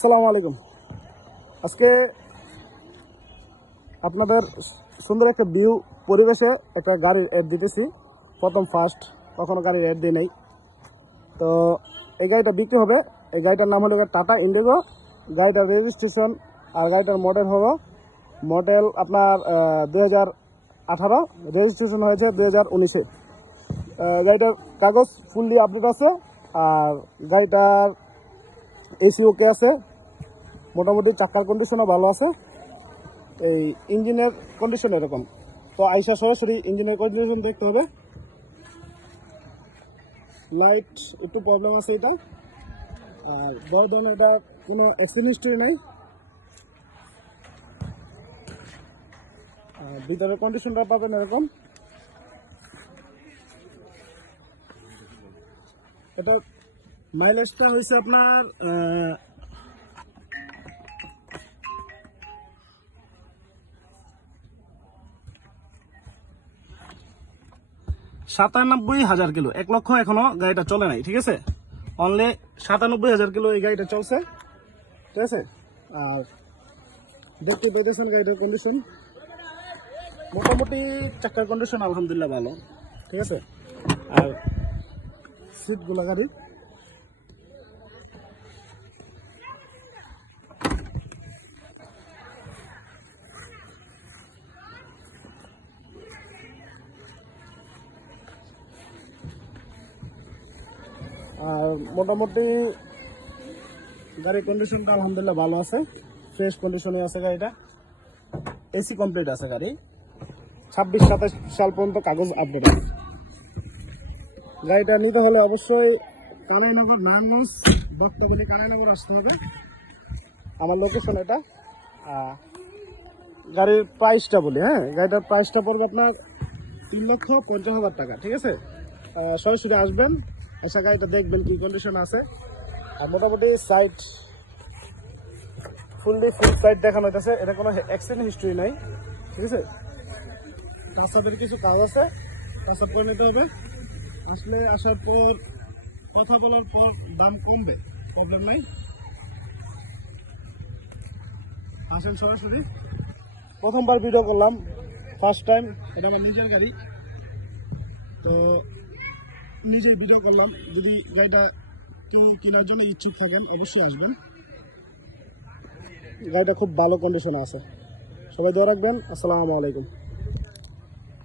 আসসালামু আলাইকুম। আজকে আপনাদের সুন্দর একটা ভিউ পরিবেশে একটা গাড়ির অ্যাড দিতেছি। প্রথম ফার্স্ট কখনো গাড়ির অ্যাড দিই নাই। তো এই গাড়িটা বিক্রি হবে। এই গাড়িটার নাম হলো টাটা ইন্ডিগো। গাড়িটার রেজিস্ট্রেশন আর গাড়িটার মডেল আপনার 2018, রেজিস্ট্রেশন হয়েছে 2019-এ। গাড়িটার কাগজ ফুললি আপডেট আছে আর গাড়িটার এসি ওকে আছে, মোটামুটি চাকার কন্ডিশনও ভালো আছে। এই ইঞ্জিনের কন্ডিশন এরকম। তো আইসা সরাসরি ইঞ্জিনের কন্ডিশন দেখতে হবে। লাইট একটু প্রবলেম আছে এটা, আর বড় ধরনের এটা কোনো অ্যাক্সিডেন্ট হিস্ট্রি নাই। ভিতরের কন্ডিশনটা পাবেন এরকম। এটা মাইলেজটা হয়েছে আপনার 97,000 কিলো। 1 লক্ষ এখনো গাড়িটা চলে নাই, ঠিক আছে। অনলি 97,000 কিলো এই গাড়িটা চলছে, ঠিক আছে। আর দেখতে পেয়েছেন গাড়িটার কন্ডিশন, মোটামুটি চাকার কন্ডিশন আলহামদুলিল্লাহ ভালো, ঠিক আছে। আর সিটগুলো গাড়ি আর মোটামুটি গাড়ির কন্ডিশনটা আলহামদুলিল্লাহ ভালো আছে, ফ্রেশ কন্ডিশনে আছে গাড়িটা। এসি কমপ্লিট আছে গাড়ি। 26-27 সাল পর্যন্ত কাগজ আপডেট আছে। গাড়িটা নিতে হলে অবশ্যই কানাইনগর, নারায়ণগঞ্জ, বক্তাগলি কানাইনগর আসতে হবে। আমার লোকেশন এটা। গাড়ির প্রাইসটা বলি, হ্যাঁ, গাড়িটার প্রাইসটা পড়বে আপনার 3,50,000 টাকা, ঠিক আছে। সরাসরি আসবেন, এসে গাড়িটা দেখবেন কি কন্ডিশন আছে। আর মোটামুটি সাইড ফুল সাইড দেখানো হইতেছে। এটা কোনো অ্যাক্সিডেন্ট হিস্ট্রি নাই, ঠিক আছে। টাচআপের কিছু কাজ আছে, টাচআপ করে নিতে হবে। আসার পর কথা বলার পর দাম কমবে, প্রবলেম নাই। আসেন সরাসরি। প্রথমবার ভিডিও করলাম, ফার্স্ট টাইম। এটা আমার নিজের গাড়ি, তো নিজের ভিডিও করলাম। যদি গাড়িটা কেউ কেনার জন্য ইচ্ছুক থাকেন অবশ্যই আসবেন। গাড়িটা খুব ভালো কন্ডিশনে আছে। সবাই দোয়া রাখবেন। আসসালামু আলাইকুম।